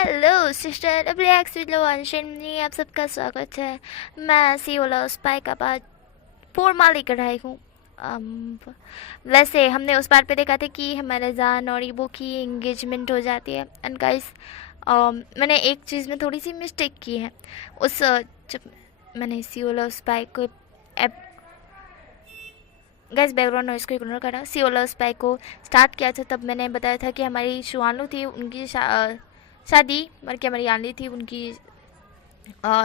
Hello sister relax with लवंशन में आप सबका स्वागत है। मैं सियोला स्पाई का पार्ट 4 माल लेकर आई हूँ। वैसे हमने उस बार पे देखा था कि हमारे जान और इबो की एंगेजमेंट हो जाती है। एंड गाइस मैंने एक चीज़ में थोड़ी सी मिस्टेक की है। जब मैंने सियोला स्पाई को गैस बैकग्राउंड नॉइस को इग्नोर करा, सियोला स्पाई को स्टार्ट किया था, तब मैंने बताया था कि हमारी शुआनू थी, उनकी शादी मतलब कि हमारी आंली थी, उनकी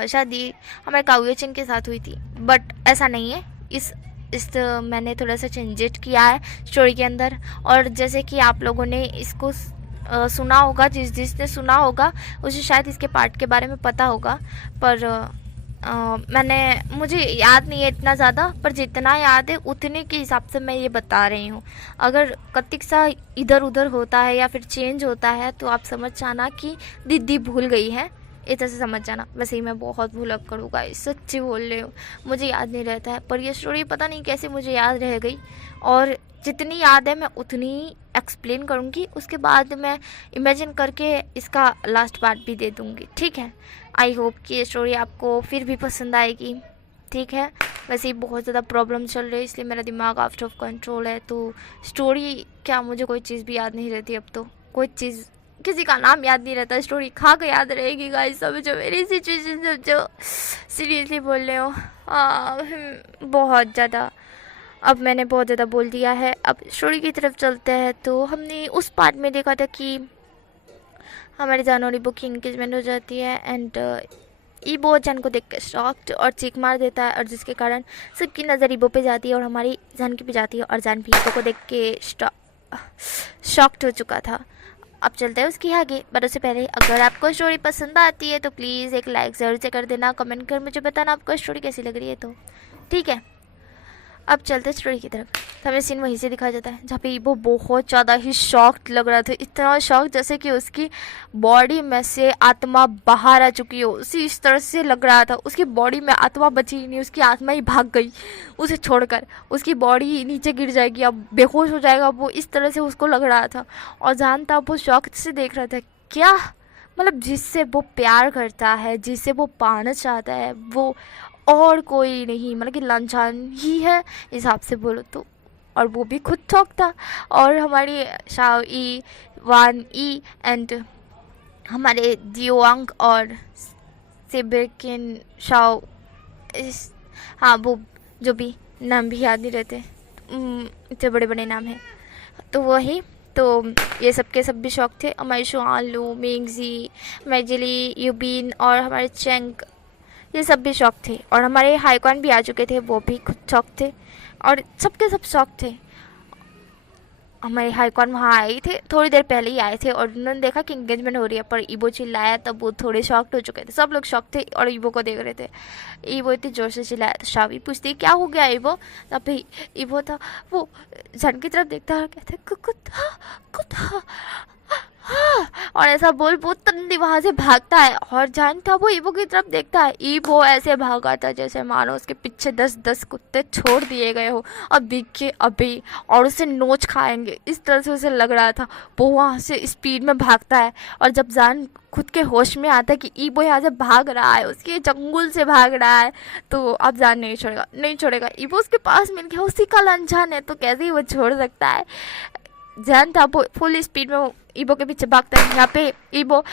शादी हमारे काव्यचंद के साथ हुई थी। बट ऐसा नहीं है। इस मैंने थोड़ा सा चेंजेस किया है स्टोरी के अंदर। और जैसे कि आप लोगों ने इसको सुना होगा, जिसने सुना होगा उसे शायद इसके पार्ट के बारे में पता होगा, पर मुझे याद नहीं है इतना ज़्यादा, पर जितना याद है उतने के हिसाब से मैं ये बता रही हूँ। अगर कतिक सा इधर उधर होता है या फिर चेंज होता है तो आप समझ जाना कि दीदी भूल गई है, इस तरह से समझ जाना। वैसे ही मैं बहुत भूलक करूँगा, सच्ची बोल रही हूँ, मुझे याद नहीं रहता है। पर ये स्टोरी पता नहीं कैसे मुझे याद रह गई, और जितनी याद है मैं उतनी एक्सप्लेन करूँगी। उसके बाद मैं इमेजिन करके इसका लास्ट पार्ट भी दे दूँगी, ठीक है। आई होप कि ये स्टोरी आपको फिर भी पसंद आएगी, ठीक है। वैसे ही बहुत ज़्यादा प्रॉब्लम चल रही है, इसलिए मेरा दिमाग आउट ऑफ कंट्रोल है। तो स्टोरी क्या, मुझे कोई चीज़ भी याद नहीं रहती अब तो। कोई चीज़, किसी का नाम याद नहीं रहता, स्टोरी खा के याद रहेगी गाइस। समझो मेरी सिचुएशन, समझो, सीरियसली बोल रहे हो। बहुत ज़्यादा, अब मैंने बहुत ज़्यादा बोल दिया है। अब स्टोरी की तरफ चलते हैं। तो हमने उस पार्ट में देखा था कि हमारी जान और इबो की एंगेजमेंट हो जाती है। एंड इबो जान को देख कर शॉक्ड और चीख मार देता है, और जिसके कारण सबकी नज़र इबो पे जाती है और हमारी जान की भी जाती है। और जान भी इबो को देख के शॉक्ड हो चुका था। अब चलते हैं उसकी आगे, पर उससे पहले अगर आपको स्टोरी पसंद आती है तो प्लीज़ एक लाइक ज़रूर से कर देना, कमेंट कर मुझे बताना आपको स्टोरी कैसी लग रही है, तो ठीक है। अब चलते स्टोरी की तरफ। तो हमें सीन वहीं से दिखाया जाता है जहाँ पे इबो बहुत ज़्यादा ही शॉक्ड लग रहा था, इतना शॉक जैसे कि उसकी बॉडी में से आत्मा बाहर आ चुकी हो, उसी इस तरह से लग रहा था। उसकी बॉडी में आत्मा बची ही नहीं, उसकी आत्मा ही भाग गई उसे छोड़कर। उसकी बॉडी ही नीचे गिर जाएगी, अब बेहोश हो जाएगा वो, इस तरह से उसको लग रहा था। और जान था वो शॉक से देख रहा था, क्या मतलब जिससे वो प्यार करता है, जिसे वो पाना चाहता है, वो और कोई नहीं, मतलब कि लंचान ही है हिसाब से बोलो तो। और वो भी खुद शौक था। और हमारी Shao E, one E and हमारे दियोंग और सेबेकिन शाओ, इस, हाँ वो जो भी नाम भी याद नहीं रहते, इतने बड़े बड़े नाम हैं, तो वही। तो ये सब के सब भी शौक थे। हमारे शुआलू, मिंगजी, मैजिली, यूबिन और हमारे चेंग, ये सब भी शौक थे। और हमारे हाईकॉन भी आ चुके थे, वो भी खुद शौक थे, और सबके सब शौक थे। हमारे हाईकॉन वहाँ आए थे, थोड़ी देर पहले ही आए थे, और उन्होंने देखा कि इंगेजमेंट हो रही है, पर ईबो चिल्लाया तब वो थोड़े शॉक्ड हो चुके थे। सब लोग शौक थे और ईबो को देख रहे थे। ईबो इतनी जोर से चिल्लाया तो शावी पूछती क्या हो गया ईबो। तब भी ईबो था वो जन की तरफ देखता और कहते कुत्ता कुत्ता, हाँ, और ऐसा बोल वो तंदी वहाँ से भागता है। और जान था वो ईबो की तरफ देखता है, ईबो ऐसे भागा था जैसे मानो उसके पीछे 10-10 कुत्ते छोड़ दिए गए हो अभी के अभी, और उसे नोच खाएंगे, इस तरह से उसे लग रहा था। वो वहाँ से स्पीड में भागता है, और जब जान खुद के होश में आता है कि ईबो यहाँ से भाग रहा है, उसके जंगल से भाग रहा है, तो अब जान नहीं छोड़ेगा, नहीं छोड़ेगा। ईबो उसके पास मिल गया, उसी का लंचन है, तो कैसे ही वो छोड़ सकता है। जान था वो फुल स्पीड में ईबो के पीछे भागता है। यहाँ पे ईबो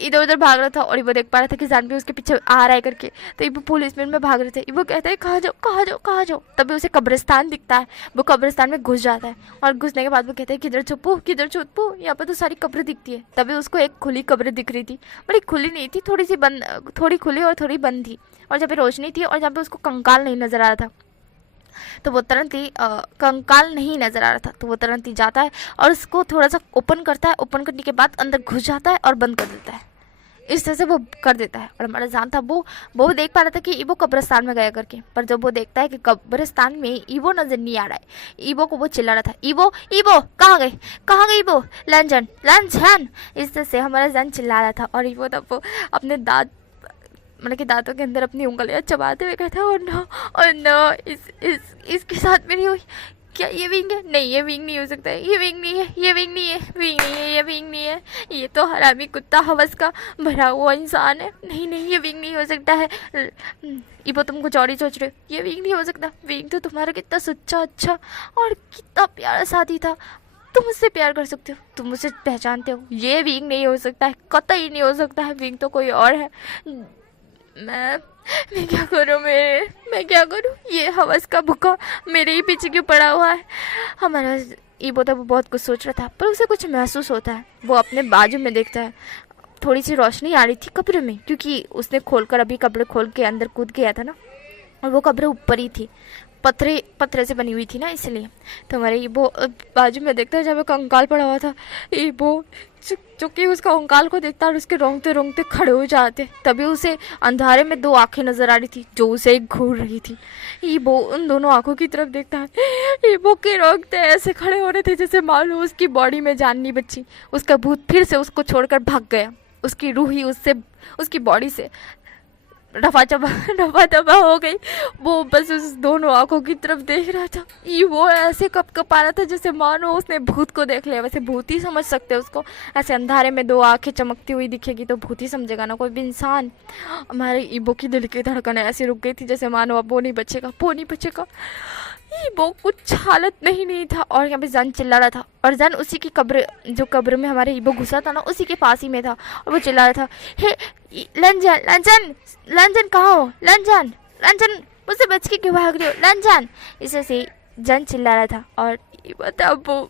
इधर उधर भाग रहा था, और ईबो देख पा रहा था कि जान भी उसके पीछे आ रहा है करके, तो ईबो फुल स्पीड में भाग रहे थे। ईबो कहता है कहाँ जाओ कहाँ जाओ कहाँ जाओ। तभी उसे कब्रिस्तान दिखता है, वो कब्रिस्तान में घुस जाता है, और घुसने के बाद वो कहता है किधर छुपू किधर छुपू, यहाँ पे तो सारी कब्र दिखती है। तभी उसको एक खुली कब्र दिख रही थी, बड़ी खुली नहीं थी, थोड़ी सी बंद, थोड़ी खुली और थोड़ी बंद थी, और जहाँ पे रोशनी थी और जहाँ पे उसको कंकाल नहीं नजर आ रहा था, तो वो तुरंत ही कंकाल नहीं नज़र आ रहा था, तो वो तुरंत ही जाता है और उसको थोड़ा सा ओपन करता है। ओपन करने के बाद अंदर घुस जाता है और बंद कर देता है, इस तरह से वो कर देता है। और हमारा जान था वो देख पा रहा था कि ईबो कब्रिस्तान में गया करके, पर जब वो देखता है कि कब्रिस्तान में ईबो नजर नहीं आ रहा है, ईबो को वो चिल्ला रहा था ईबो ईबो कहाँ गए ईबो, लंचन लंचन, इस तरह से हमारा जान चिल्ला रहा था। और ईबो तब वो अपने दांत, मतलब कि दांतों के अंदर अपनी उंगलियां चबाते हुए कहता है, और नो इसके साथ मेरी हुई क्या ये विंग है? नहीं, ये विंग नहीं हो सकता है, ये विंग नहीं है, ये विंग नहीं है, विंग नहीं है, ये विंग नहीं है, ये तो हरामी कुत्ता हवस का भरा हुआ इंसान है। नहीं नहीं, ये विंग नहीं हो सकता है। इबो तुम कुछ और ही सोच रहे हो, ये विंग नहीं हो सकता। विंग तो तुम्हारा कितना सच्चा, अच्छा और कितना प्यारा साथी था, तुम उससे प्यार कर सकते हो, तुम उसे पहचानते हो। ये विंग नहीं हो सकता है, कतई नहीं हो सकता है, विंग तो कोई और है। मैं क्या करूँ, मैं क्या करूँ? ये हवस का भूखा मेरे ही पीछे क्यों पड़ा हुआ है? हमारा ईबो तो बहुत कुछ सोच रहा था, पर उसे कुछ महसूस होता है। वो अपने बाजू में देखता है, थोड़ी सी रोशनी आ रही थी कब्र में, क्योंकि उसने खोलकर अभी कब्र खोल के अंदर कूद गया था ना, और वो कब्र ऊपर ही थी, पत्थरे से बनी हुई थी ना, इसलिए। तो हमारे ईबो बाजू में देखता है जब एक कंकाल पड़ा हुआ था। ईबो चुपके उसका कंकाल को देखता और उसके रोंगटे रोंगटे खड़े हो जाते। तभी उसे अंधारे में दो आंखें नजर आ रही थी जो उसे घूर रही थी। ईबो उन दोनों आंखों की तरफ देखता है। ईबो के रोंगटे ऐसे खड़े हो रहे थे जैसे मालूम उसकी बॉडी में जान नहीं बची। उसका भूत फिर से उसको छोड़कर भाग गया, उसकी रूह ही उससे, उसकी बॉडी से रफा दफा हो गई। वो बस उस दोनों आंखों की तरफ देख रहा था। ये वो ऐसे कपकपा रहा था जैसे मानो उसने भूत को देख लिया। वैसे भूत ही समझ सकते हैं उसको, ऐसे अंधारे में दो आंखें चमकती हुई दिखेगी तो भूत ही समझेगा ना कोई भी इंसान। हमारे ईबो की दिल की धड़कन ऐसी रुक गई थी जैसे मानो अब वो नहीं बचेगा। वो कुछ हालत नहीं था। और यहाँ पे जन चिल्ला रहा था, और जन उसी की कब्र, जो कब्र में हमारे ईबो घुसा था ना, उसी के पास ही में था। और वो चिल्ला रहा था, हे लंजन कहाँ हो? लंजन मुझसे बच के क्यों भाग रही हो? लंजन, इसे से जन चिल्ला रहा था। और बता वो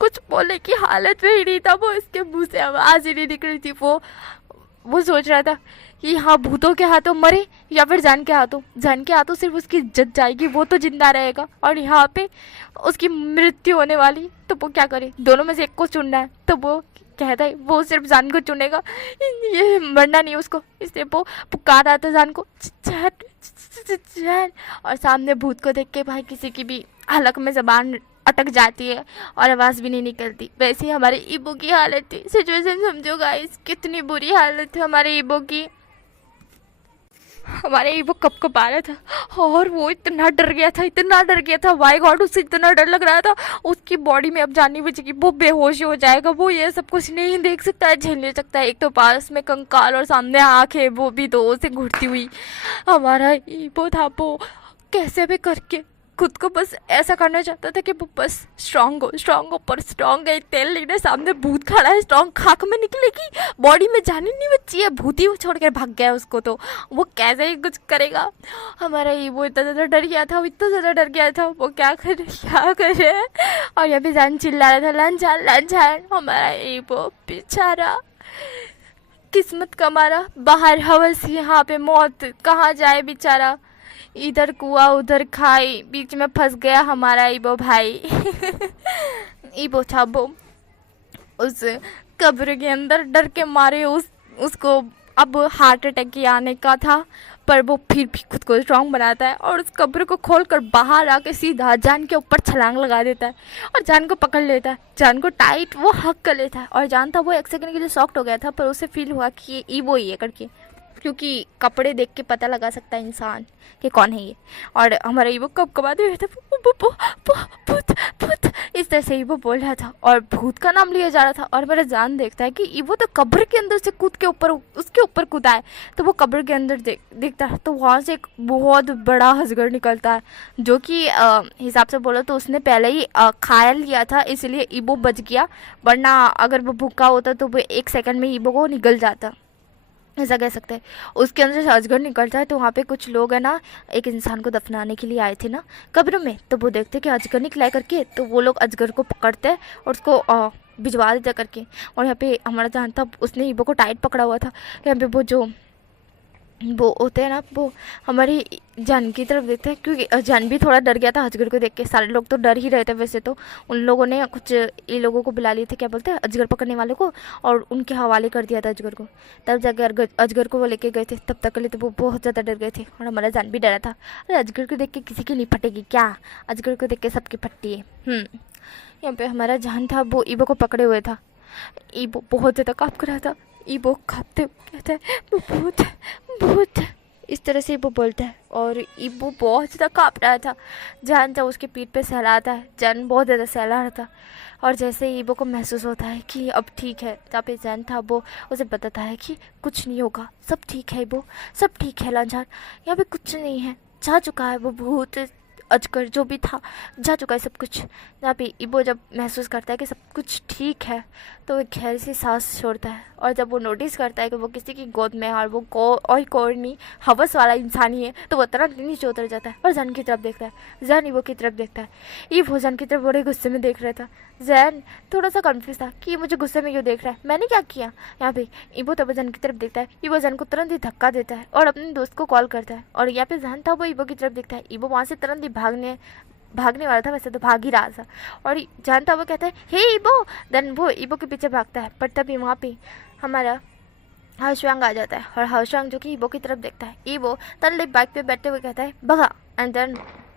कुछ बोलने की हालत में ही नहीं था। वो इसके मुंह से आवाज़ ही नहीं निकली थी। वो सोच रहा था कि हाँ, भूतों के हाथों मरे या फिर जान के हाथों सिर्फ उसकी इज्जत जाएगी, वो तो जिंदा रहेगा, और यहाँ पे उसकी मृत्यु होने वाली। तो वो क्या करे? दोनों में से एक को चुनना है। तो वो कहता है वो सिर्फ जान को चुनेगा, ये मरना नहीं उसको। इसलिए वो पुकार रहा था जान को, चैन। और सामने भूत को देख के भाई किसी की भी हलक में जबान अटक जाती है और आवाज़ भी नहीं निकलती। वैसे ही हमारे ईबो की हालत थी। सिचुएशन समझो गाइस, कितनी बुरी हालत है हमारे ईबो की। हमारे ईबो कब आ रहा था और वो इतना डर गया था माय गॉड, उससे इतना डर लग रहा था। उसकी बॉडी में अब जान नहीं बचेगी, वो बेहोश हो जाएगा। वो ये सब कुछ नहीं देख सकता है, झेल नहीं सकता है। एक तो पास में कंकाल और सामने आँख है, वो भी दो से घुटती हुई। हमारा ईबो था, वो कैसे भी करके खुद को बस ऐसा करना चाहता था कि वो बस स्ट्रांग हो, पर स्ट्रांग है तेल लेने, सामने भूत खड़ा है, स्ट्रांग खाक में निकलेगी, बॉडी में जान ही नहीं बची है, भूत ही छोड़ कर भाग गया उसको, तो वो कैसे ही कुछ करेगा। हमारा ईबो इतना ज़्यादा डर गया था, वो क्या करे। और यहाँ पे जान चिल्ला रहा था, लंजान। हमारा ईबो बेचारा किस्मत का मारा, बाहर हवस, यहाँ पे मौत, कहाँ जाए बेचारा। इधर कुआ उधर खाई, बीच में फंस गया हमारा ईबो भाई। ईबो था वो उस कब्र के अंदर, डर के मारे उसको अब हार्ट अटैक ही आने का था, पर वो फिर भी खुद को स्ट्रांग बनाता है और उस कब्र को खोलकर बाहर आके सीधा जान के ऊपर छलांग लगा देता है और जान को पकड़ लेता है, जान को टाइट वो हक कर लेता है। और जान था वो एक सेकंड के लिए शॉक्ड हो गया था, पर उसे फील हुआ कि ये ईबो ही है करके, क्योंकि कपड़े देख के पता लगा सकता है इंसान कि कौन है ये। और हमारा ईबो कब-कबाते हुए था, भूत, इस तरह से ईबो बोल रहा था और भूत का नाम लिया जा रहा था। और मेरा जान देखता है कि ईबो तो कब्र के अंदर से कूद के ऊपर, उसके ऊपर कूदा है, तो वो कब्र के अंदर देखता है, तो वहाँ से एक बहुत बड़ा अजगर निकलता है, जो कि हिसाब से बोलो तो उसने पहले ही खा लिया था, इसलिए ईबो बच गया, वरना अगर वो भूखा होता तो वो एक सेकंड में ईबो को निगल जाता, ऐसा कह सकते हैं। उसके अंदर से अजगर निकलता है, तो वहाँ पे कुछ लोग है ना, एक इंसान को दफनाने के लिए आए थे ना कब्र में, तो वो देखते कि अजगर निकला करके, तो वो लोग अजगर को पकड़ते और उसको भिजवा देते करके। और यहाँ पे हमारा जान था, उसने ईबो को टाइट पकड़ा हुआ था। यहाँ पे वो होते हैं ना, वो हमारी जान की तरफ देखते हैं, क्योंकि जान भी थोड़ा डर गया था अजगर को देख के। सारे लोग तो डर ही रहे थे वैसे तो। उन लोगों ने कुछ ये लोगों को बुला लिए थे, क्या बोलते हैं, अजगर पकड़ने वाले को, और उनके हवाले कर दिया था अजगर को। तब जाकर अजगर को वो लेके गए थे। तब तक के लिए तो वो बहुत ज़्यादा डर गए थे और हमारा जान भी डरा था। अरे अजगर को देख के किसी की नहीं फटेगी क्या? अजगर को देख के सबकी फटती है। यहाँ पे हमारा जान था, वो ईबो को पकड़े हुए था। ईबो बहुत ज़्यादा काँप कर रहा था। ईबो काँपते कहता है, वो भूत, इस तरह से ईबो बोलता है और ईबो बहुत ज़्यादा काँप रहा था। जान जब उसके पीठ पे सहलाता है, जान बहुत ज़्यादा सहला रहा था और जैसे ही ईबो को महसूस होता है कि अब ठीक है, जहाँ पे जैन था वो उसे बताता है कि कुछ नहीं होगा, सब ठीक है ईबो, सब ठीक है लांजान, यहाँ पे कुछ नहीं है, जा चुका है वो भूत अजगर जो भी था, जा चुका है सब कुछ। यहाँ पे ईबो जब महसूस करता है कि सब कुछ ठीक है तो वो गहरी सी सांस छोड़ता है और जब वो नोटिस करता है कि वो किसी की गोद में है और वो कोई नहीं हवस वाला इंसान ही है तो वो तुरंत नीचे उतर जाता है और जैन की तरफ देखता है। जैन ईबो की तरफ देखता है, ईबो जैन की तरफ बड़े गुस्से में देख रहा था। जैन थोड़ा सा कन्फ्यूज था कि ये मुझे गुस्से में क्यों देख रहा है, मैंने क्या किया। यहाँ पे ईबो तब जैन की तरफ देखता है, ईबो जैन को तुरंत ही धक्का देता है और अपने दोस्त को कॉल करता है और यहाँ पे जैन था वो ईबो की तरफ देखता है। ईबो वहाँ से तुरंत ही भागने वाला था, वैसे तो भाग ही रहा था और जानता वो कहता है हे ईबो, देन वो ईबो के पीछे भागता है। पर तभी वहाँ पे हमारा हाउशवांग आ जाता है और हाउशवांग जो कि ईबो की तरफ देखता है। ईबो तल्ले बाइक पे बैठते हुए कहता है भगा, एंड देन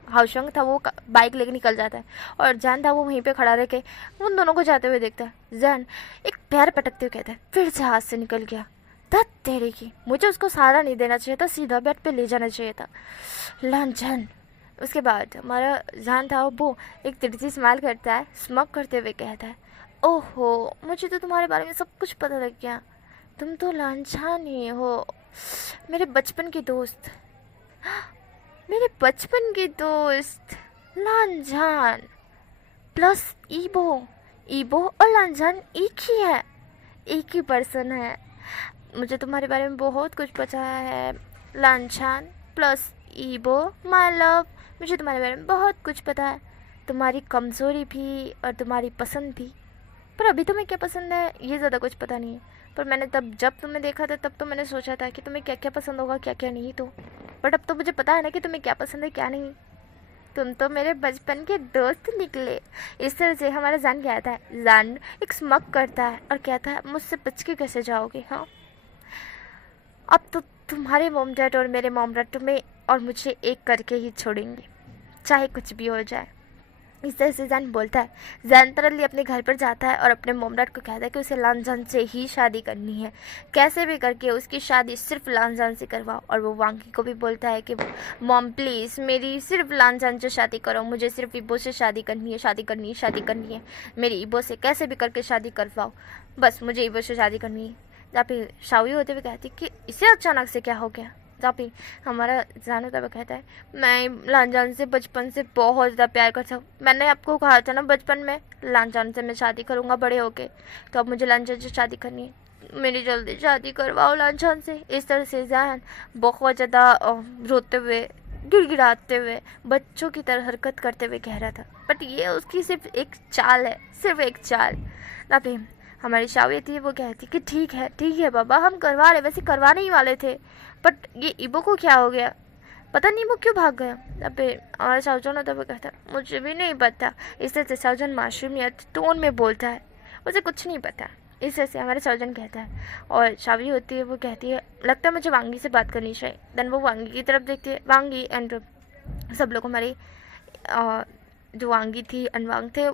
हाउशवांग था वो बाइक लेके निकल जाता है और जैन था वो वहीं पे खड़ा रह के उन दोनों को जाते हुए देखता है। जैन एक पैर पटकते हुए कहता है फिर से हाथ से निकल गया, धत तेरे की, मुझे उसको सहारा नहीं देना चाहिए था, सीधा बेड पे ले जाना चाहिए था लांछन। उसके बाद हमारा जान था वो एक तिरछी स्माइल करता है, स्मक करते हुए कहता है ओहो, मुझे तो तुम्हारे बारे में सब कुछ पता लग गया, तुम तो लांछन ही हो, मेरे बचपन के दोस्त, मेरे बचपन के दोस्त लांछन प्लस ईबो और लांछन एक ही है, एक ही पर्सन है। मुझे तुम्हारे बारे में बहुत कुछ पता है लांछन प्लस ईबो माय लव, मुझे तुम्हारे बारे में बहुत कुछ पता है, तुम्हारी कमज़ोरी भी और तुम्हारी पसंद भी। पर अभी तुम्हें क्या पसंद है ये ज़्यादा कुछ पता नहीं है, पर मैंने जब तुम्हें देखा था तब तो मैंने सोचा था कि तुम्हें क्या क्या पसंद होगा क्या क्या नहीं, तो बट अब तो मुझे पता है ना कि तुम्हें क्या पसंद है क्या नहीं। तुम तो मेरे बचपन के दोस्त निकले। इस तरह से हमारा जान कहता है, जान एक स्मक करता है और कहता है मुझसे बच के कैसे जाओगे, हाँ अब तो तुम्हारे मॉम डैड और मेरे मॉम डैड तुम्हें और मुझे एक करके ही छोड़ेंगे, चाहे कुछ भी हो जाए। इस तरह से जैन बोलता है। जैन तरली अपने घर पर जाता है और अपने मॉम डैड को कहता है कि उसे लांजान से ही शादी करनी है, कैसे भी करके उसकी शादी सिर्फ लांजान से करवाओ। और वो वांगी को भी बोलता है कि मॉम प्लीज़ मेरी सिर्फ लांजान से शादी करो, मुझे सिर्फ ईबो से शादी करनी है, शादी करनी है, शादी करनी है, मेरी ईबो से कैसे भी करके शादी करवाओ, बस मुझे ईबो से शादी करनी है। जहाँ पे शावी होते हुए कहती कि इसे अचानक से क्या हो गया। जहाँ पे हमारा जान होता हुआ कहता है मैं लांजान से बचपन से बहुत ज़्यादा प्यार करता हूँ, मैंने आपको कहा था ना बचपन में लांजान से मैं शादी करूँगा बड़े होके, तो अब मुझे लांजान से शादी करनी है, मेरी जल्दी शादी करवाओ लांजान से। इस तरह से जान बहुत ज़्यादा रोते हुए गिड़गिड़ाते हुए बच्चों की तरह हरकत करते हुए कह रहा था, बट ये उसकी सिर्फ एक चाल है, सिर्फ एक चाल। ना पे हमारी शावी थी वो कहती कि ठीक है बाबा हम करवा रहे, वैसे करवाने ही वाले थे, बट ये ईबो को क्या हो गया, पता नहीं वो क्यों भाग गया। अब हमारा शाहजहान होता है वो कहता है मुझे भी नहीं पता। इस तरह से शाहजहान मासूमियत टोन में बोलता है, मुझे कुछ नहीं पता। इस तरह से हमारे शाहजहान कहता है और शावी होती है वो कहती है लगता है मुझे वांगी से बात करनी चाहिए। देन वो वांगी की तरफ देखती है, वांगी एंड सब लोग हमारे जो वांगी थी अनवांग थे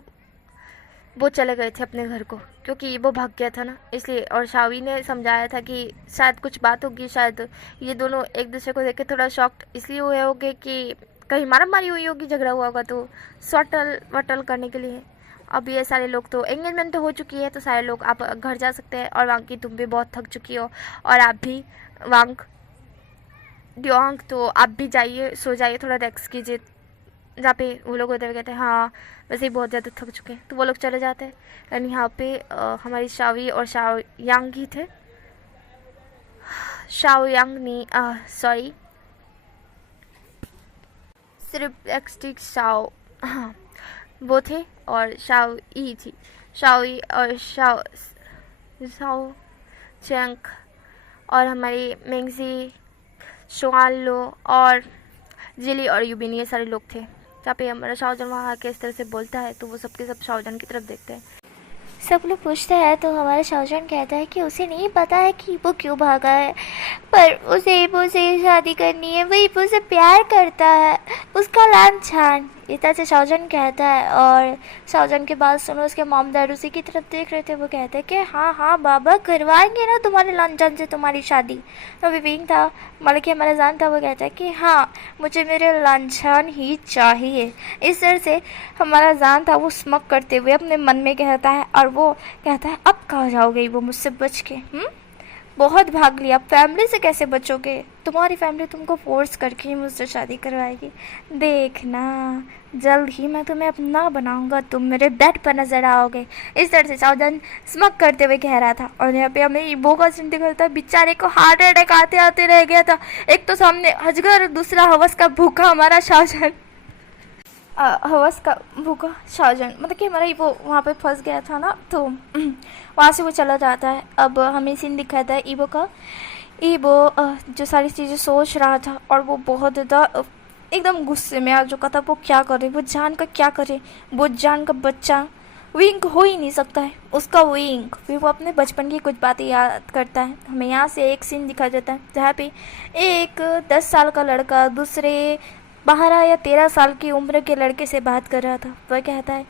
वो चले गए थे अपने घर को, क्योंकि वो भाग गया था ना इसलिए। और शावी ने समझाया था कि शायद कुछ बात होगी, शायद ये दोनों एक दूसरे को देख के थोड़ा शॉक्ड इसलिए हुए होंगे कि कहीं मारामारी हुई होगी, झगड़ा हुआ होगा, तो सॉटल वटल करने के लिए। अब ये सारे लोग तो एंगेजमेंट तो हो चुकी है, तो सारे लोग आप घर जा सकते हैं। और वांग की तुम भी बहुत थक चुकी हो और आप भी वांग ड्योंग, तो आप भी जाइए सो जाइए, थोड़ा रेस्ट कीजिए। जहाँ पे वो लोग होते हुए कहते हैं हाँ वैसे ही बहुत ज़्यादा थक चुके हैं, तो वो लोग चले जाते हैं। एंड यहाँ पे हमारी शावी और शाओ यांग ही थे, शाओ यांग नहीं सॉरी सिर्फ एक्सटिक शाओ, हाँ वो थे, और शाओ ई थी, शाओ ई और शाओ चैंग और हमारी मेंगजी शुआलो और जिली और यूबिन, ये सारे लोग थे। जहाँ पे हमारा शाहजहान वहाँ आके इस तरह से बोलता है तो वो सबके सब शाहजहान की तरफ देखते हैं। सब लोग पूछते हैं तो हमारा शाहजहान कहता है कि उसे नहीं पता है कि ईबो क्यों भागा है, पर उसे ईबो से शादी करनी है, वो ईबो से प्यार करता है, उसका लांछन इस तरह से शाहजहान कहता है। और शाहजहान की बात सुनो, उसके मॉम डैड उसी की तरफ देख रहे थे। वो कहते हैं कि हाँ हाँ बाबा, करवाएंगे ना तुम्हारे लांछन से तुम्हारी शादी। तो अभी विंग था, मतलब कि हमारा जान था, वो कहता है कि हाँ मुझे मेरे लांछन ही चाहिए। इस तरह से हमारा जान था वो स्मक करते हुए अपने मन में कहता है, और वो कहता है अब कहाँ जाओगे वो मुझसे बच के? बहुत भाग लिया, फैमिली से कैसे बचोगे? तुम्हारी फैमिली तुमको फोर्स करके ही मुझसे शादी करवाएगी। देखना जल्द ही मैं तुम्हें अपना बनाऊंगा, तुम मेरे बेड पर नजर आओगे। इस तरह से सावधान स्मक करते हुए कह रहा था। और यहाँ पे हमें ईबो का सीन दिखाता है, बेचारे को हार्ट अटैक आते आते रह गया था। एक तो सामने अजगर, दूसरा हवस का भूखा हमारा शाहजहान। हवस का भूखा शाहजहान, मतलब कि हमारा ईबो वहाँ पे फंस गया था ना, तो वहाँ से वो चला जाता है। अब हमें सीन दिखाता है ईबो का। ईबो जो सारी चीज़ें सोच रहा था, और वो बहुत ज़्यादा एकदम गुस्से में आ चुका था। वो क्या करे, वो जान का क्या करे? वो जान का बच्चा विंग हो ही नहीं सकता है उसका विंग। फिर वो अपने बचपन की कुछ बातें याद करता है। हमें यहाँ से एक सीन दिखा जाता है जहाँ पे एक 10 साल का लड़का दूसरे 12 या 13 साल की उम्र के लड़के से बात कर रहा था। वह कहता है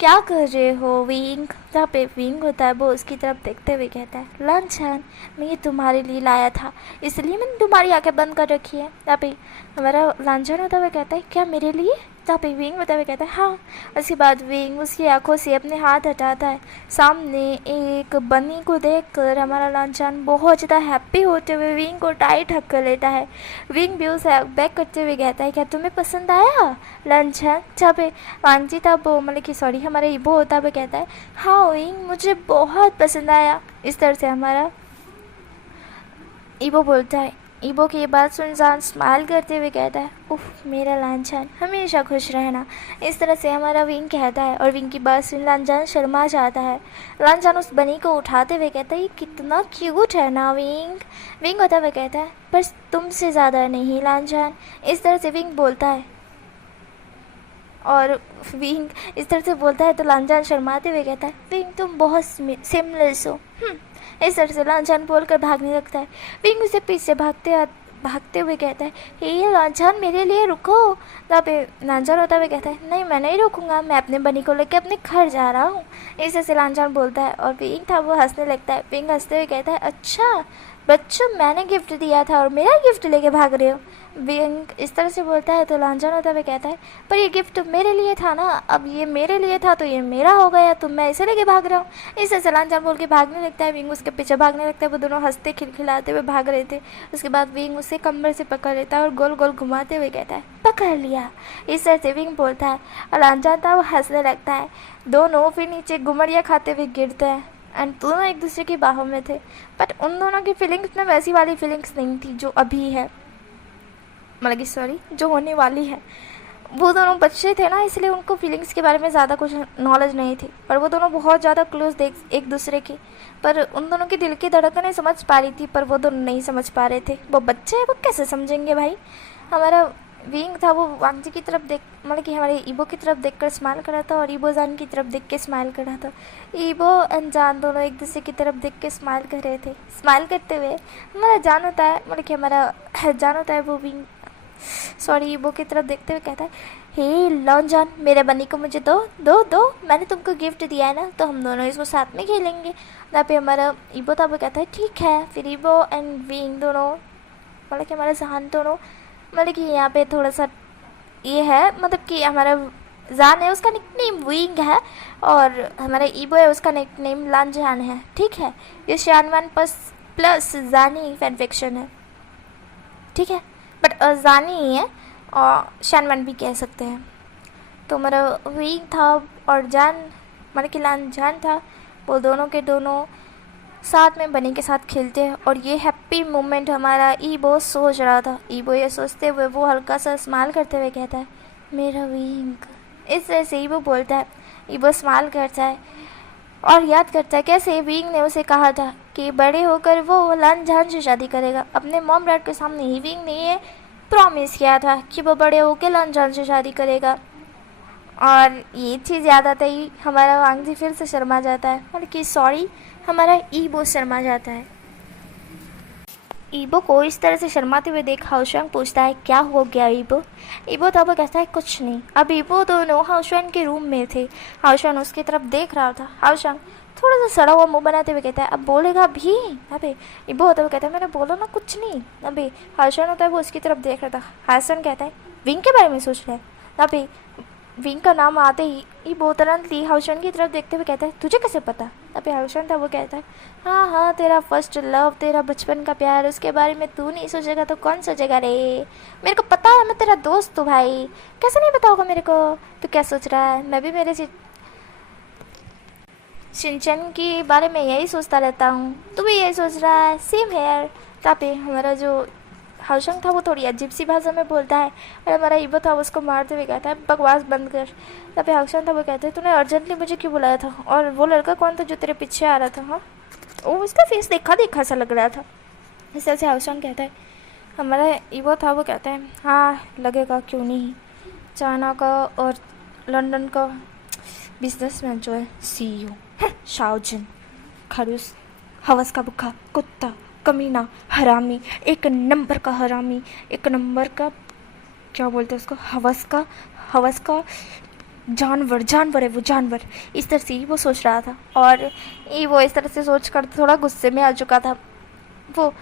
क्या कर रहे हो विंग? जहाँ पे विंग होता है वो उसकी तरफ देखते हुए कहता है लांछन, मैं ये तुम्हारे लिए लाया था, इसलिए मैंने तुम्हारी आंखें बंद कर रखी है। जहाँ पे हमारा लांछन होता हुआ कहता है क्या मेरे लिए? जहाँ पे विंग होता हुआ कहता है हाँ। उसके बाद विंग उसकी आंखों से अपने हाथ हटाता है। सामने एक बनी को देखकर हमारा लांछन बहुत ज़्यादा हैप्पी होते हुए विंग को टाइट हक कर लेता है। विंग भी उसे बैक करते हुए कहता है क्या तुम्हें पसंद आया लांछन? जहाँ पे वांगजी था वो, मतलब कि सॉरी हमारा ईबो होता है, वो कहता है हाँ विंग मुझे बहुत पसंद आया। इस तरह से हमारा ईबो बोलता है। ईबो की ये बात सुन जान स्माइल करते हुए कहता है उफ मेरा लांछन हमेशा खुश रहना। इस तरह से हमारा विंग कहता है। और विंग की बात सुन लांछन शर्मा जाता है। लांछन उस बनी को उठाते हुए कहता है ये कितना क्यूट है ना विंग। विंग होता हुआ कहता है पर तुमसे ज़्यादा नहीं लांछन। इस तरह से विंग बोलता है। और विंग इस तरह से बोलता है तो लांछन शर्माते हुए कहता है विंग तुम बहुत सिमलेस हो। इस तरह से लांछन बोलकर भागने लगता है। विंग उसे पीछे भागते हुए कहता है हे लांछन मेरे लिए रुको। तब लांछन होता हुआ कहता है नहीं मैं नहीं रुकूंगा, मैं अपने बनी को लेकर अपने घर जा रहा हूँ। इस तरह से लांछन बोलता है। और विंग था वो हंसने लगता है। विंग हंसते हुए कहता है अच्छा बच्चों मैंने गिफ्ट दिया था और मेरा गिफ्ट लेके भाग रहे हो। विंग इस तरह से बोलता है तो लांछन होता हुआ कहता है पर ये गिफ्ट मेरे लिए था ना, अब ये मेरे लिए था तो ये मेरा हो गया, तो मैं इसे लेके भाग रहा हूँ। इस तरह से लांछन बोल के भागने लगता है। विंग उसके पीछे भागने लगता है। वो दोनों हंसते खिलखिलाते हुए भाग रहे थे। उसके बाद विंग उसे कमर से पकड़ लेता है और गोल गोल घुमाते हुए कहता है पकड़ लिया। इस तरह से विंग बोलता है और लांछन था वो हंसने लगता है। दोनों फिर नीचे गुमड़िया खाते हुए गिरते हैं एंड दोनों एक दूसरे की बाहों में थे। बट उन दोनों की फीलिंग्स में वैसी वाली फीलिंग्स नहीं थी जो अभी है, मतलब कि सॉरी जो होने वाली है। वो दोनों बच्चे थे ना, इसलिए उनको फीलिंग्स के बारे में ज़्यादा कुछ नॉलेज नहीं थी। पर वो दोनों बहुत ज़्यादा क्लोज देख एक दूसरे की। पर उन दोनों की दिल की धड़कनें समझ पा रही थी पर वो दोनों नहीं समझ पा रहे थे। वो बच्चे हैं वो कैसे समझेंगे भाई। हमारा विंग था वो वांगजी की तरफ देख, मतलब कि हमारे ईबो की तरफ देखकर स्माइल कर रहा था और ईबो जान की तरफ देख के स्माइल कर रहा था। ईबो एंड जान दोनों एक दूसरे की तरफ देख के स्माइल कर रहे थे। स्माइल करते हुए हमारा जान होता है, मतलब कि हमारा जान होता है वो विंग सॉरी ईबो की तरफ देखते हुए कहता है हे लांछन मेरे बनी को मुझे दो दो दो, मैंने तुमको गिफ्ट दिया है ना तो हम दोनों इसको साथ में खेलेंगे। यहाँ पे हमारा ईबो था वो कहता है ठीक है। फिर ईबो एंड विंग दोनों, मतलब कि हमारा जान दोनों, मतलब कि यहाँ पे थोड़ा सा ये है, मतलब कि हमारा जान है उसका निकनेम विंग है और हमारा ईबो है उसका निकनेम लांछन है। ठीक है, ये शानवान प्लस जानी फैन फिक्शन है। ठीक है, बट जानी ही है और शानवान भी कह सकते हैं। तो हमारा विंग था और जान, मतलब कि लांछन था, वो दोनों के दोनों साथ में बनी के साथ खेलते हैं। और ये हैप्पी मोमेंट हमारा ईबो सोच रहा था। ईबो ये सोचते हुए वो हल्का सा स्माइल करते हुए कहता है मेरा विंग। इस तरह से ईबो बोलता है। ईबो स्माइल करता है और याद करता है कैसे विंग ने उसे कहा था कि बड़े होकर वो लांछन से शादी करेगा। अपने मॉम डैड के सामने ही विंग ने ये प्रॉमिस किया था कि वो बड़े होकर लांछन से शादी करेगा। और ये चीज़ याद आता ही हमारा वांगजी फिर से शर्मा जाता है, मतलब कि सॉरी हमारा ईबो शर्मा जाता है। ईबो को इस तरह से शर्माते हुए देख हाउशंग पूछता है क्या हो गया ईबो। ईबो तब कहता है कुछ नहीं। अब ईबो दोनों हाउशंग के रूम में थे। हाउशंग उसकी तरफ देख रहा था। हाउशंग थोड़ा सा सड़ा हुआ मुंह बनाते हुए कहता है अब बोलेगा भी। अबे ईबो होता हुआ कहता है मैंने बोला ना कुछ नहीं। अबे हाउशंग होता है वो उसकी तरफ देख रहा था। हाउशंग कहता है विंग के बारे में सोच रहा है। अबे विंग का नाम आते ही ईबो तुरंत ली हाउशंग की तरफ देखते हुए कहता है तुझे कैसे पता। अबे हाउशंग था वो कहता है हाँ हाँ तेरा फर्स्ट लव, तेरा बचपन का प्यार, उसके बारे में तू नहीं सोचेगा तो कौन सोचेगा रे। मेरे को पता है मैं तेरा दोस्त हूँ भाई, कैसे नहीं पता होगा मेरे को। तू क्या सोच रहा है, मैं भी मेरे शिनचैन के बारे में यही सोचता रहता हूँ, तू भी यही सोच रहा है, सेम हेयर। तापे हमारा जो हाउशंग था वो थोड़ी अजीब सी भाषा में बोलता है और हमारा ईबो था उसको मारते हुए कहता है बकवास बंद कर। तभी हाउशंग था वो कहते हैं तूने अर्जेंटली मुझे क्यों बुलाया था, और वो लड़का कौन था जो तेरे पीछे आ रहा था। हाँ वो उसका फेस देखा देखा सा लग रहा था। इस तरह से हाउशंग कहता है हमारा ईबो था वो कहता है हाँ लगेगा क्यों नहीं, चाइना का और लंदन का बिजनेसमैन जो है CEO शाओजिन, खड़ूस, हवस का भूखा कुत्ता, कमीना, हरामी, एक नंबर का हरामी, एक नंबर का क्या बोलते हैं उसको, हवस का जानवर है वो जानवर। इस तरह से वो सोच रहा था और वो इस तरह से सोच कर थोड़ा गुस्से में आ चुका था। वो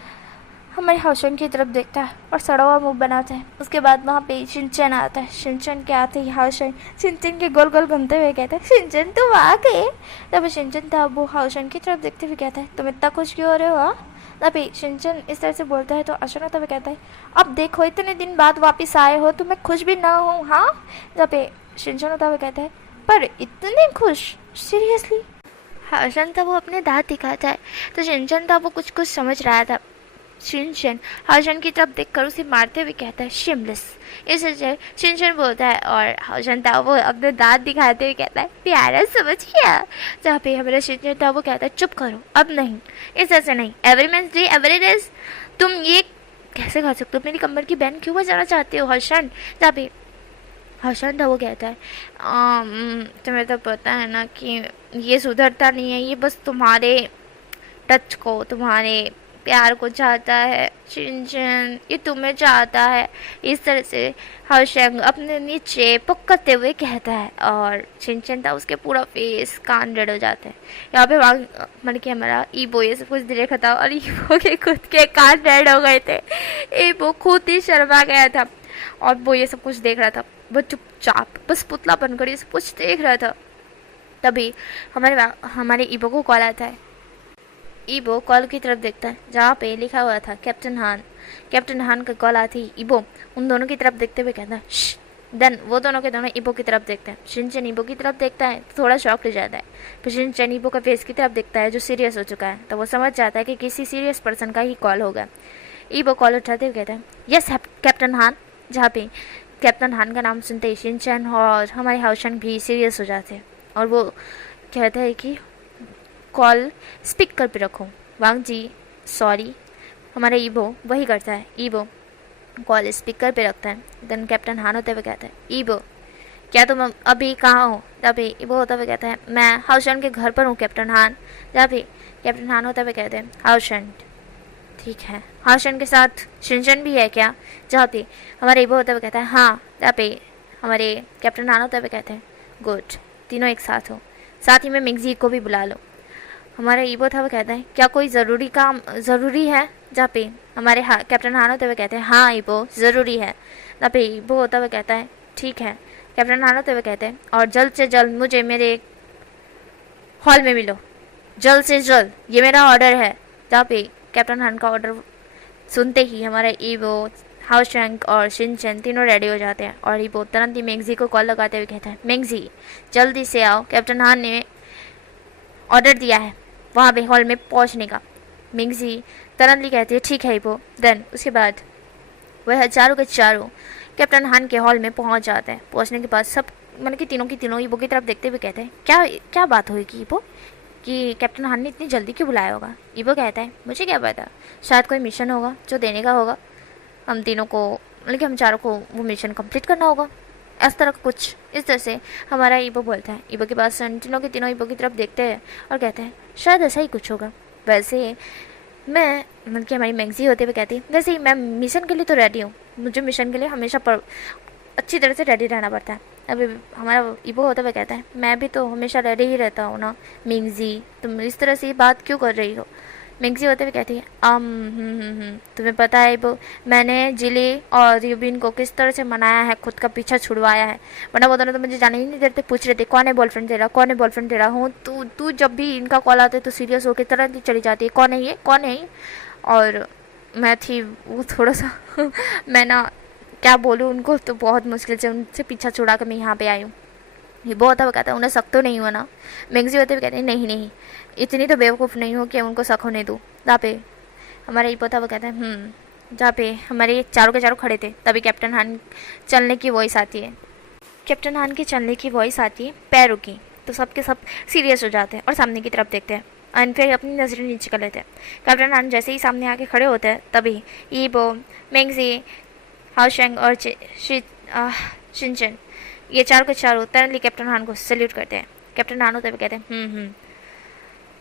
हमारे हाउशंग की तरफ देखता है और सड़ा हुआ मुँह बनाता है। उसके बाद वहाँ पे शिनचैन आता है। शिनचैन के आते ही हाउशंग शिनचैन के गोल गोल घूमते हुए कहता है शिनचैन तुम आ गए। तब शिनचैन था वो हाउशंग की तरफ देखते हुए कहता है तुम इतना खुश क्यों हो रहे हो। हाँ तभी शिनचैन इस तरह से बोलता है तो अचानक तभी कहता है अब देखो इतने दिन बाद वापस आए हो तो मैं खुश भी ना हूँ। हाँ तभी शिनचैन होता हुआ कहता है पर इतने खुश सीरियसली। हाउशंग था वो अपने दांत दिखाता है तो शिनचैन था वो कुछ कुछ समझ रहा था। शिनचैन हाउशंग की तरफ देखकर उसे मारते हुए कहता है शेमलेस। इसे शिनचैन बोलता है और हाउशंग था वो अपने दांत दिखाते हुए कहता है प्यारा समझ गया। जहाँ पे हमारा शिनचैन था वो कहता है चुप करो अब नहीं, इस ऐसे नहीं, every means day every days तुम ये कैसे खा सकते हो, मेरी कमर की बैंड क्यों बजाना चाहते हो हाउशंग। जहाँ पे हाउशंग था वो कहता है तुम्हें तो पता है ना कि ये सुधरता नहीं है, ये बस तुम्हारे टच को, तुम्हारे प्यार को चाहता है शिनचैन, ये तुम्हें चाहता है। इस तरह से हाउशंग अपने नीचे पुकारते हुए कहता है और शिनचैन था उसके पूरा फेस कान रेड हो जाते हैं। यहाँ पे मतलब कि हमारा ईबो ये सब कुछ देखा था और ईबो के खुद के कान रेड हो गए थे। ईबो खुद ही शर्मा गया था और वो ये सब कुछ देख रहा था। वो चुपचाप बस पुतला बनकर ये सब कुछ देख रहा था। तभी हमारे ईबो को कॉल आता है। ईबो कॉल की तरफ देखता है जहाँ पे लिखा हुआ था कैप्टन हान। कैप्टन हान का कॉल आती ही ईबो उन दोनों की तरफ देखते हुए कहता है देन वो दोनों के दोनों ईबो की तरफ देखते हैं। शिनचैन ईबो की तरफ देखता है तो थोड़ा शॉक हो जाता है। फिर शिनचैन ईबो का फेस की तरफ देखता है जो सीरियस हो चुका है तो वो समझ जाता है कि किसी सीरियस पर्सन का ही कॉल होगा। ईबो कॉल उठाते हुए कहता है यस कैप्टन हान। जहाँ पे कैप्टन हान का नाम सुनते ही शिनचैन और हमारे हाउशंग भी सीरियस हो जाते हैं और वो कहता है कि कॉल स्पीकर पे रखो। वांग जी सॉरी। हमारा ईबो वही करता है। ईबो कॉल स्पीकर पे रखता है। देन कैप्टन हान होते हुए कहता है ईबो क्या तुम अभी कहाँ हो। तभी ईबो होता हुआ कहता है मैं हाउशंग के घर पर हूँ कैप्टन हान। जहाँ भी कैप्टन हान होते हुए कहते हैं हाउशंग ठीक है, हाउशंग के साथ शिनचैन भी है क्या। जहाँ पे हमारे ईबो होते हुए कहता है हाँ। जहाँ पे हमारे कैप्टन हान होते हुए कहते हैं गुड, तीनों एक साथ हो, साथ ही में मिंगजी को भी बुला लो। हमारा ईबो था वो कहता है क्या कोई ज़रूरी काम ज़रूरी है। जहाँ पे हमारे कैप्टन हान होते हुए कहते हैं हाँ ईबो ज़रूरी है। जहाँ पे ईबो होता हुआ कहता है ठीक है। कैप्टन हान होते हुए कहते हैं और जल्द से जल्द मुझे मेरे हॉल में मिलो, जल्द से जल्द, ये मेरा ऑर्डर है। जहाँ पे कैप्टन हान का ऑर्डर सुनते ही हमारा ईबो हाउशंग और शिनचैन तीनों रेडी हो जाते हैं और ईबो तुरंत ही मेंगजी को कॉल लगाते हुए कहता है मेंगजी जल्दी से आओ, कैप्टन हान ने ऑर्डर दिया है वहाँ पे हॉल में पहुँचने का। मिंगजी तुरंत कहती है ठीक है ईबो। देन उसके बाद वह चारों के चारों कैप्टन हान के हॉल में पहुँच जाते हैं। पहुँचने के बाद सब मतलब कि तीनों की तीनों ईबो की तरफ देखते हुए कहते हैं क्या क्या बात होगी ईबो कि कैप्टन हान ने इतनी जल्दी क्यों बुलाया होगा। ईबो कहता है मुझे क्या पता, शायद कोई मिशन होगा जो देने का होगा हम तीनों को, मतलब कि हम चारों को वो मिशन कंप्लीट करना होगा, इस तरह का कुछ। इस तरह से हमारा ईबो बोलता है। ईबो के पास तीनों के तीनों ईबो की तरफ देखते हैं और कहते हैं शायद ऐसा ही कुछ होगा। वैसे मैं मतलब कि हमारी मैंगजी होते हुए कहती वैसे ही मैं मिशन के लिए तो रेडी हूँ, मुझे मिशन के लिए हमेशा अच्छी तरह से रेडी रहना पड़ता है। अभी हमारा ईबो होता हुआ कहता है मैं भी तो हमेशा रेडी ही रहता हूँ ना मिंगजी, तुम इस तरह से ये बात क्यों कर रही हो। मिंगजी होते हुए कहती है तुम्हें पता है ईबो, मैंने जिली और यूबिन को किस तरह से मनाया है, खुद का पीछा छुड़वाया है, वरना वो दोनों तो मुझे जाने ही नहीं देते, पूछ रहे थे कौन है बॉयफ्रेंड तेरा, कौन है बॉयफ्रेंड तेरा। हूँ तू तू जब भी इनका कॉल आता है तो सीरियस होकर तरह चली जाती है, कौन है ये, कौन है ये। और मैं थी वो थोड़ा सा मैं ना क्या बोलूँ उनको, तो बहुत मुश्किल से उनसे पीछा छुड़ा कर मैं यहाँ पे आई हूँ। ये बहुत अब कहता है उन्हें शक तो नहीं हुआ ना। मैगजी होते हुए कहते हैं नहीं नहीं, इतनी तो बेवकूफ़ नहीं हो कि उनको शक होने दूँ। जहाँ पे हमारा ईबो था वो कहता है जहाँ पे हमारे चारों के चारों खड़े थे तभी कैप्टन हान चलने की वॉइस आती है। कैप्टन हान की चलने की वॉइस आती है पैरों की, तो सब के सब सीरियस हो जाते हैं और सामने की तरफ देखते हैं और फिर अपनी नज़रें नीचे कर लेते हैं। कैप्टन हान जैसे ही सामने आके खड़े होते हैं तभी ईबो, मैंगजी, हाओशेंग और शिनचन ये चारों के चारों तरनली कैप्टन हान को सल्यूट करते हैं। कैप्टन हान होते हुए कहते हैं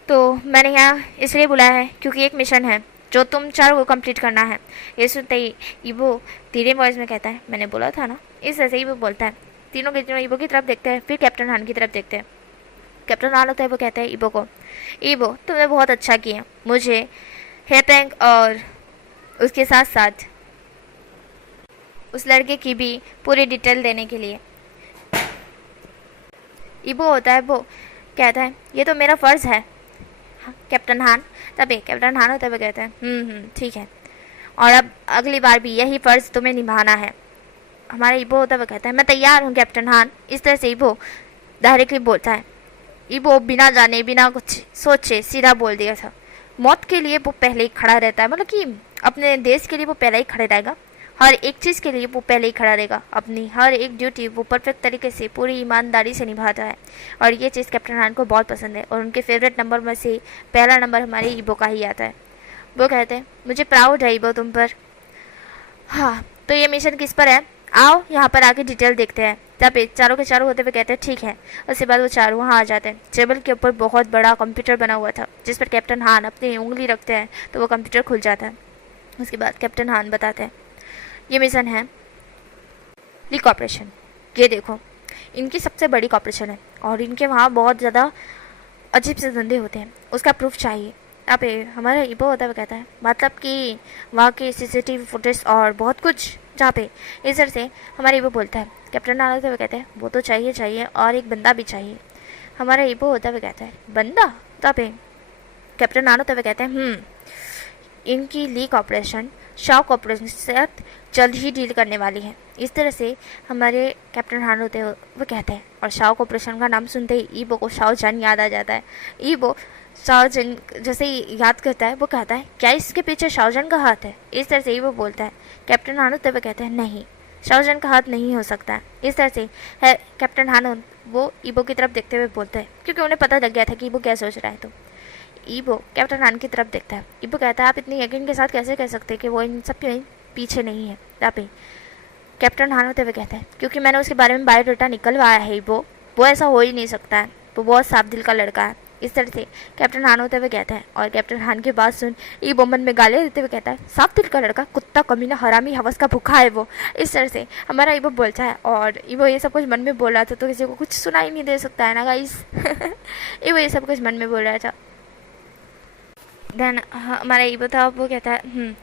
तो मैंने यहाँ इसलिए बुलाया है क्योंकि एक मिशन है जो तुम चारों को कंप्लीट करना है। ये सुनते ही ईबो धीरे वॉइस में कहता है मैंने बोला था ना। इस ऐसे ही वो बोलता है। तीनों के तीनों ईबो की तरफ देखते हैं, फिर कैप्टन हान की तरफ देखते हैं। कैप्टन हान होता है वो कहता है ईबो को, ईबो तुमने बहुत अच्छा किया मुझे हेपेंग और उसके साथ साथ उस लड़के की भी पूरी डिटेल देने के लिए। ईबो होता है वो कहता है ये तो मेरा फ़र्ज़ है कैप्टन हान। तभी कैप्टन हान होते हुए कहते हैं ठीक है, और अब अगली बार भी यही फ़र्ज़ तुम्हें निभाना है। हमारा ईबो होता हुआ कहता है मैं तैयार हूँ कैप्टन हान। इस तरह से ईबो डायरेक्टली बोलता है। ईबो बिना जाने बिना कुछ सोचे सीधा बोल दिया था। मौत के लिए वो पहले ही खड़ा रहता है, मतलब कि अपने देश के लिए वो पहले ही खड़े रहेगा, हर एक चीज़ के लिए वो पहले ही खड़ा रहेगा, अपनी हर एक ड्यूटी वो परफेक्ट तरीके से पूरी ईमानदारी से निभाता है। और ये चीज़ कैप्टन हान को बहुत पसंद है और उनके फेवरेट नंबर में से पहला नंबर हमारे ईबो का ही आता है। वो कहते हैं मुझे प्राउड है ईबो तुम पर। हाँ तो ये मिशन किस पर है, आओ यहाँ पर आके डिटेल देखते हैं। तब चारों के चारों होते हुए कहते हैं ठीक है। उसके बाद वो चारों वहाँ आ जाते हैं। टेबल के ऊपर बहुत बड़ा कंप्यूटर बना हुआ था जिस पर कैप्टन हान अपनी उंगली रखते हैं तो वो कंप्यूटर खुल जाता है। उसके बाद कैप्टन हान बताते हैं ये मिशन है लीक ऑपरेशन। ये देखो इनकी सबसे बड़ी ऑपरेशन है और इनके वहाँ बहुत ज़्यादा अजीब से धंधे होते हैं, उसका प्रूफ चाहिए। अब हमारा ईबो होता है वो कहता है मतलब कि वहाँ की सीसीटीवी फुटेज और बहुत कुछ जहाँ पे। इस तरह से हमारा ईबो बोलता है। कैप्टन हान होते हुए कहते हैं वो तो चाहिए चाहिए और एक बंदा भी चाहिए। हमारा ईबो होता हुआ कहता है बंदा। तब कैप्टन हान होते हुए कहते हैं इनकी लीक ऑपरेशन शॉक ऑपरेशन से जल्द ही डील करने वाली है। इस तरह से हमारे कैप्टन हान होते हैं वो कहते हैं। और शॉक ऑपरेशन का नाम सुनते ही ईबो को शाओजन याद आ जाता है। ईबो शाओजन जैसे ही याद करता है वो कहता है क्या इसके पीछे शाओजन का हाथ है। इस तरह से ईबो बोलता है। कैप्टन हान होते हुए कहते हैं नहीं शाओजन का हाथ नहीं हो सकता है। इस तरह से है कैप्टन हान वो ईबो की तरफ देखते हुए बोलते हैं क्योंकि उन्हें पता लग गया था कि ईबो क्या सोच रहा है। तो ईबो कैप्टन हान की तरफ देखता है। ईबो कहता है आप इतनी यकीन के साथ कैसे कह सकते हैं कि वो इन सब के पीछे नहीं है। तभी कैप्टन हान होते हुए कहता है क्योंकि मैंने उसके बारे में बायोडाटा निकलवाया है ईबो, वो ऐसा हो ही नहीं सकता है, वो बहुत साफ दिल का लड़का है। इस तरह से कैप्टन हान होते हुए कहता है। और कैप्टन हान की बात सुन ईबो मन में गालियाँ देते हुए कहता है साफ दिल का लड़का, कुत्ता, कमीना, हरामी, हवस का भूखा है वो। इस तरह से हमारा ईबो बोलता है। और ईबो ये सब कुछ मन में बोल रहा था तो किसी को कुछ सुना ही नहीं दे सकता है ना गाइस। ईबो ये सब कुछ मन में बोल रहा था। देन हमारा ईबो था वो कहता है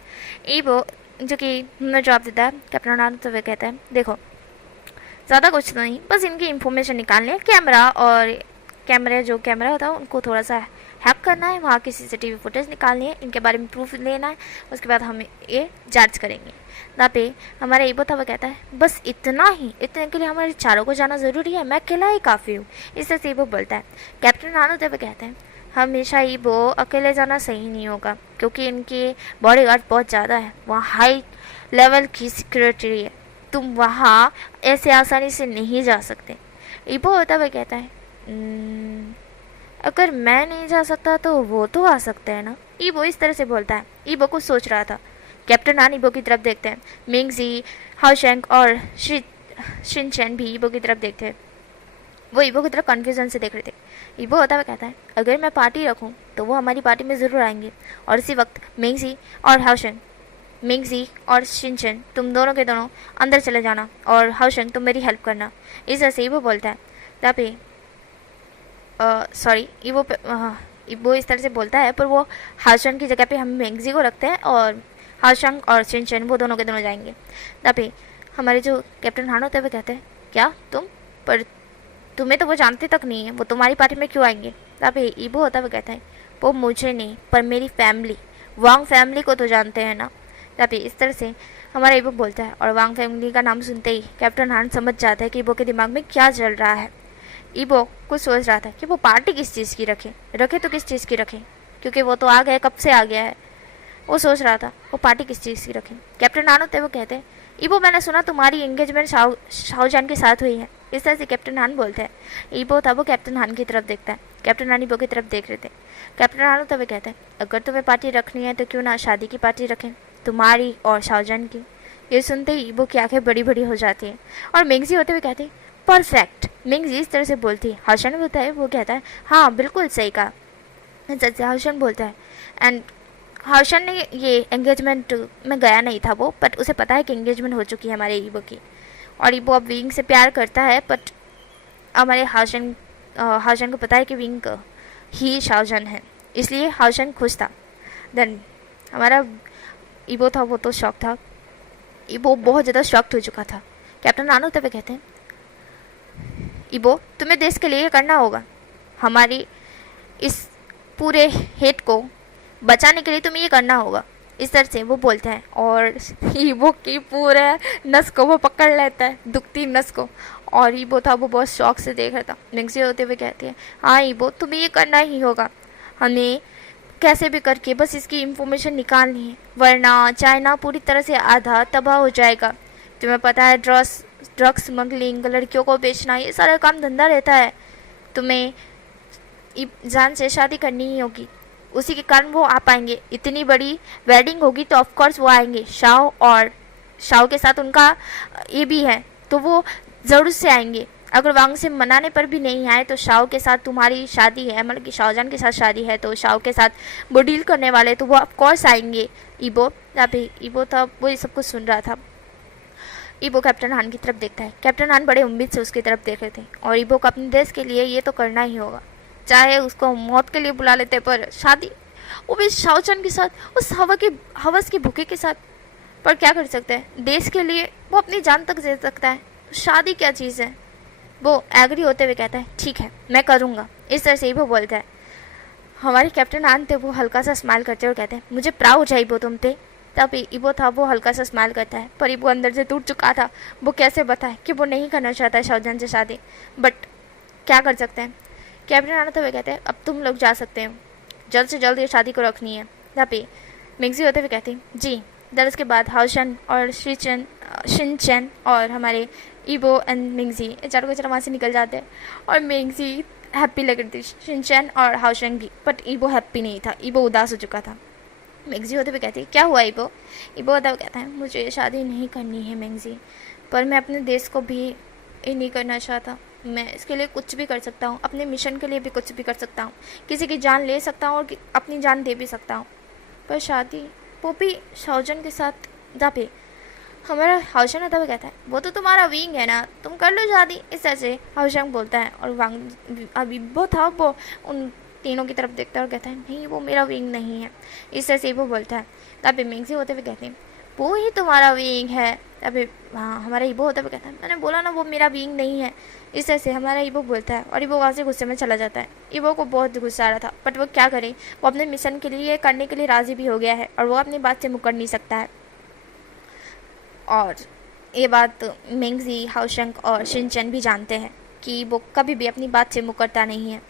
ईबो जो कि जवाब देता है। कैप्टन हान तो वे कहता है देखो ज़्यादा कुछ नहीं, बस इनकी इन्फॉर्मेशन निकालनी है। कैमरा जो कैमरा होता है उनको थोड़ा सा हैक करना है, वहाँ की सीसीटीवी फुटेज निकालनी है, इनके बारे में प्रूफ लेना है, उसके बाद हम ये जांच करेंगे। ना पे हमारा ईबो था वो कहता है बस इतना ही, इतने के लिए हमारे चारों को जाना ज़रूरी है, मैं अकेला ही काफ़ी हूँ। इस तरह से ईबो बोलता है। कैप्टन हान होते हुए कहते हैं हमेशा ईबो अकेले जाना सही नहीं होगा क्योंकि इनकी बॉडीगार्ड बहुत ज़्यादा है, वहाँ हाई लेवल की सिक्योरिटी है, तुम वहाँ ऐसे आसानी से नहीं जा सकते। ईबो होता हुआ कहता है अगर मैं नहीं जा सकता तो वो तो आ सकता है ना। ईबो इस तरह से बोलता है। ईबो कुछ सोच रहा था। कैप्टन हान ईबो की तरफ देखते हैं। मिंगजी, हाओशेंग और शिनचैन भी ईबो की तरफ देखते हैं। वो ईबो की तरफ कन्फ्यूजन से देख रहे थे। ईबो होता हुआ कहता है, अगर मैं पार्टी रखूं तो वो हमारी पार्टी में ज़रूर आएंगे। और इसी वक्त मिंगजी और हाउशन, मिंगजी और शिनचन, तुम दोनों के दोनों अंदर चले जाना और हाउशन तुम मेरी हेल्प करना। इस तरह से ईबो बोलता है। तभी सॉरी ईबो इस तरह से बोलता है, पर वो हाउशन की जगह पे हम मिंगजी को रखते हैं और हाउशंग और शिनचन वो दोनों के दोनों जाएंगे। तभी हमारे जो कैप्टन हान होते हैं वो कहते हैं, क्या तुम, पर तुम्हें तो वो जानते तक नहीं है, वो तुम्हारी पार्टी में क्यों आएंगे। तभी ईबो होता है वो कहता है, वो मुझे नहीं पर मेरी फैमिली, वांग फैमिली को तो जानते हैं ना। तभी इस तरह से हमारा ईबो बोलता है और वांग फैमिली का नाम सुनते ही कैप्टन हान समझ जाता है कि ईबो के दिमाग में क्या चल रहा है। ईबो कुछ सोच रहा था कि वो पार्टी किस चीज़ की रखे तो किस चीज़ की रखे, क्योंकि वो तो आ गया, कब से आ गया है। वो सोच रहा था वो पार्टी किस चीज़ की रखे। कैप्टन हान होते वो कहते हैं, ईबो मैंने सुना तुम्हारी एंगेजमेंट शाओजान के साथ हुई है। इस तरह से कैप्टन हान बोलते हैं। ईबो था वो कैप्टन हान की तरफ देखता है। कैप्टन हान ईबो की तरफ देख रहे थे। कैप्टन हान होते हुए कहते हैं, अगर तुम्हें पार्टी रखनी है तो क्यों ना शादी की पार्टी रखें, तुम्हारी और शाओजान की। ये सुनते ही ईबो की आंखें बड़ी बड़ी हो जाती हैं और मिंगजी होते हुए कहते हैं, परफेक्ट। मिंगजी इस तरह से बोलती है। हाउशन होता है वो कहता है, हाँ बिल्कुल सही कहा। जैसे हाउशन बोलता है एंड हाउशन ने ये एंगेजमेंट में गया नहीं था वो, बट उसे पता है कि एंगेजमेंट हो चुकी है हमारे ईबो की, और ईबो अब विंग से प्यार करता है। बट हमारे हाउशन को पता है कि विंग ही शाओजन है, इसलिए हाउशन खुश था। देन हमारा ईबो था वो तो शॉक था। ईबो बहुत ज़्यादा शॉक्ड हो चुका था। कैप्टन नानो तब कहते हैं, ईबो तुम्हें देश के लिए करना होगा, हमारी इस पूरे हेट को बचाने के लिए तुम्हें ये करना होगा। इस तरह से वो बोलते हैं और ईबो की पूरे नस को वो पकड़ लेता है, दुखती नस को। और ईबो था वो बहुत शौक से देख रहा था। मिंगजी होते हुए कहती है, हाँ ईबो तुम्हें ये करना ही होगा, हमें कैसे भी करके बस इसकी इंफॉर्मेशन निकालनी है, वरना चाइना पूरी तरह से आधा तबाह हो जाएगा। तुम्हें पता है ड्रग्स स्मगलिंग, लड़कियों को बेचना, ये सारा काम धंधा रहता है। तुम्हें जान से शादी करनी ही होगी, उसी के कारण वो आ पाएंगे। इतनी बड़ी वेडिंग होगी तो ऑफकोर्स वो आएंगे। शाओ के साथ उनका ये भी है, तो वो ज़रूर से आएंगे। अगर वांग से मनाने पर भी नहीं आए तो शाओ के साथ तुम्हारी शादी है, मतलब कि शाओजान के साथ शादी है, तो शाओ के साथ वो डील करने वाले, तो वो ऑफकोर्स आएंगे। ईबो अभी ईबो था वो ये सब कुछ सुन रहा था। ईबो कैप्टन हान की तरफ देखता है। कैप्टन हान बड़े उम्मीद से उसकी तरफ देख रहे थे और ईबो को अपने देश के लिए ये तो करना ही होगा, चाहे उसको मौत के लिए बुला लेते, पर शादी वो भी शाओचन के साथ, उस हवस की भूखे के साथ। पर क्या कर सकते हैं, देश के लिए वो अपनी जान तक दे सकता है, शादी क्या चीज़ है। वो एग्री होते हुए कहता है, ठीक है मैं करूँगा। इस तरह से ईबो बोलता है। हमारे कैप्टन आन थे वो हल्का सा स्माइल करते हुए कहते हैं, मुझे प्राउड है ईबो तुम पे। तब ईबो था वो हल्का सा स्माइल करता है, पर ईबो अंदर से टूट चुका था। वो कैसे बताए कि वो नहीं करना चाहता है शाओजन से शादी, बट क्या कर सकते हैं। कैप्टन आना तो वे कहते हैं, अब तुम लोग जा सकते हो, जल्द से जल्द ये शादी को रखनी है। तभी मिंगजी होते हुए कहती हैं, जी। दर उसके बाद हाउशन और शिनचेन और हमारे ईबो एंड मिंगजी ये चारों के चारों वहाँ से निकल जाते हैं। और मिंगजी हैप्पी लग रही थी, शिनचेन और हाउशन भी, बट ईबो हैप्पी नहीं था, ईबो उदास हो चुका था। मिंगजी होते हुए कहती है, क्या हुआ ईबो। ईबो होता हुआ कहता है, मुझे शादी नहीं करनी है मिंगजी, पर मैं अपने देश को भी ये नहीं करना चाहता। मैं इसके लिए कुछ भी कर सकता हूँ, अपने मिशन के लिए भी कुछ भी कर सकता हूँ, किसी की जान ले सकता हूँ और अपनी जान दे भी सकता हूँ, पर शादी वो भी शाओजन के साथ। जापे हमारा हाउशन होता हुआ कहता है, वो तो तुम्हारा विंग है ना, तुम कर लो शादी। इस तरह से हाउशन बोलता है और वांग अभी वो था वो उन तीनों की तरफ देखता है और कहता है, नहीं वो मेरा विंग नहीं है। इस तरह से वो बोलता है। तभी मिंगजी होते हुए कहते हैं, वो ही तुम्हारा विंग है। अभी हाँ हमारा ईबो होता हुआ कहता है, मैंने बोला ना वो मेरा विंग नहीं है। इस तरह से हमारा ईबो बोलता है और ईबो वहाँ से गुस्से में चला जाता है। ईबो को बहुत गुस्सा आ रहा था, बट वो क्या करे, वो अपने मिशन के लिए करने के लिए राज़ी भी हो गया है और वो अपनी बात से मुकर नहीं सकता है। और ये बात मिंगजी, हाउशंग और शिनचेन भी जानते हैं कि वो कभी भी अपनी बात से मुकरता नहीं है।